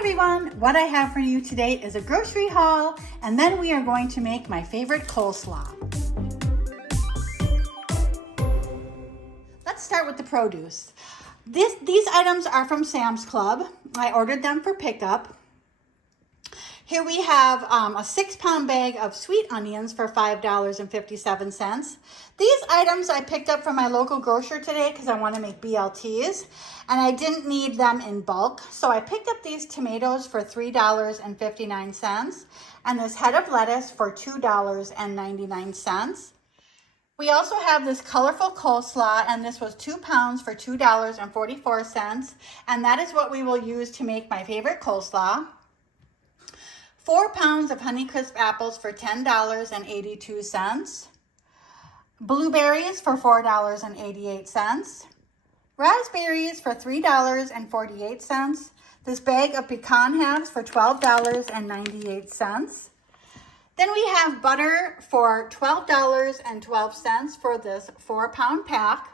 everyone, what I have for you today is a grocery haul, and then we are going to make my favorite coleslaw. Let's start with the produce. These items are from Sam's Club. I ordered them for pickup. Here we have a 6-pound bag of sweet onions for $5.57. These items I picked up from my local grocer today because I want to make BLTs, and I didn't need them in bulk. So I picked up these tomatoes for $3.59 and this head of lettuce for $2.99. We also have this colorful coleslaw, and this was 2 pounds for $2.44, and that is what we will use to make my favorite coleslaw. 4 pounds of Honeycrisp apples for $10.82. Blueberries for $4.88. Raspberries for $3.48. This bag of pecan halves for $12.98. Then we have butter for $12.12 for this 4-pound pack.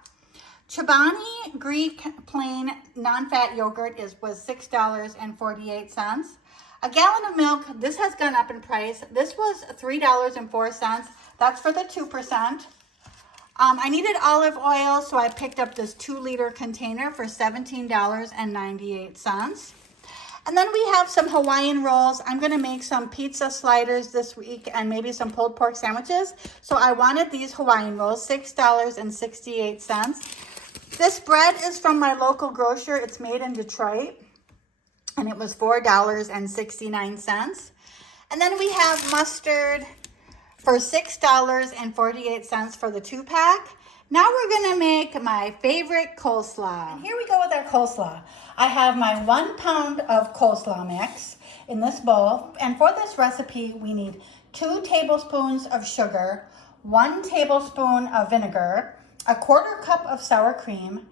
Chobani Greek plain non-fat yogurt was $6.48. A gallon of milk, this has gone up in price. This was $3.04. That's for the 2%. I needed olive oil, so I picked up this 2-liter container for $17.98. And then we have some Hawaiian rolls. I'm gonna make some pizza sliders this week and maybe some pulled pork sandwiches. So I wanted these Hawaiian rolls, $6.68. This bread is from my local grocer. It's made in Detroit, and it was $4.69. And then we have mustard for $6.48 for the 2-pack. Now we're gonna make my favorite coleslaw. And here we go with our coleslaw. I have my 1 pound of coleslaw mix in this bowl. And for this recipe, we need 2 tablespoons of sugar, 1 tablespoon of vinegar, a 1/4 cup of sour cream,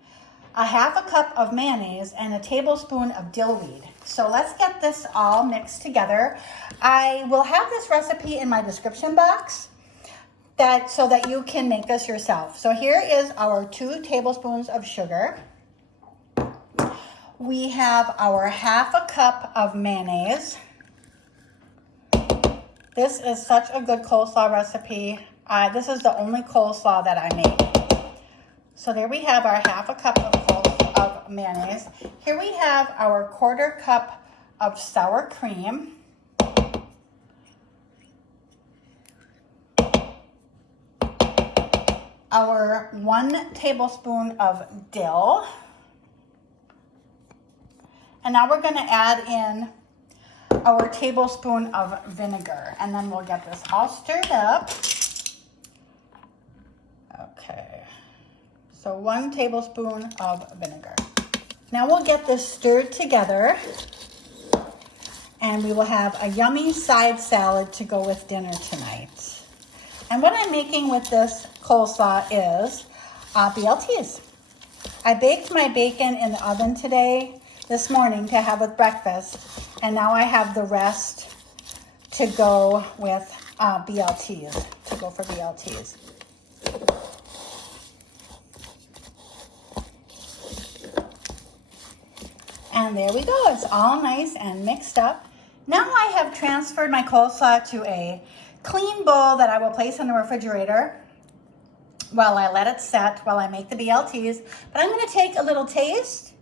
a 1/2 cup of mayonnaise, and a tablespoon of dill weed. So let's get this all mixed together. I will have this recipe in my description box so that you can make this yourself. So here is our 2 tablespoons of sugar. We have our 1/2 cup of mayonnaise. This is such a good coleslaw recipe. This is the only coleslaw that I make. So there we have our 1/2 cup of mayonnaise. Here we have our 1/4 cup of sour cream. Our 1 tablespoon of dill. And now we're gonna add in our tablespoon of vinegar, and then we'll get this all stirred up. Okay. So 1 tablespoon of vinegar. Now we'll get this stirred together, and we will have a yummy side salad to go with dinner tonight. And what I'm making with this coleslaw is BLTs. I baked my bacon in the oven this morning to have with breakfast, and now I have the rest to go with BLTs, to go for BLTs. And there we go, it's all nice and mixed up. Now I have transferred my coleslaw to a clean bowl that I will place in the refrigerator while I let it set, while I make the BLTs. But I'm gonna take a little taste,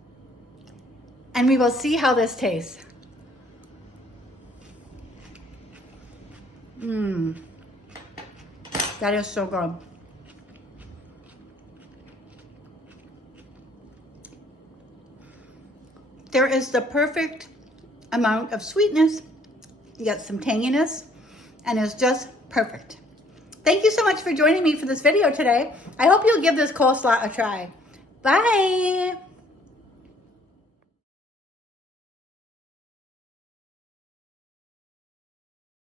and we will see how this tastes. That is so good. There is the perfect amount of sweetness, yet some tanginess, and it's just perfect. Thank you so much for joining me for this video today. I hope you'll give this coleslaw a try. Bye.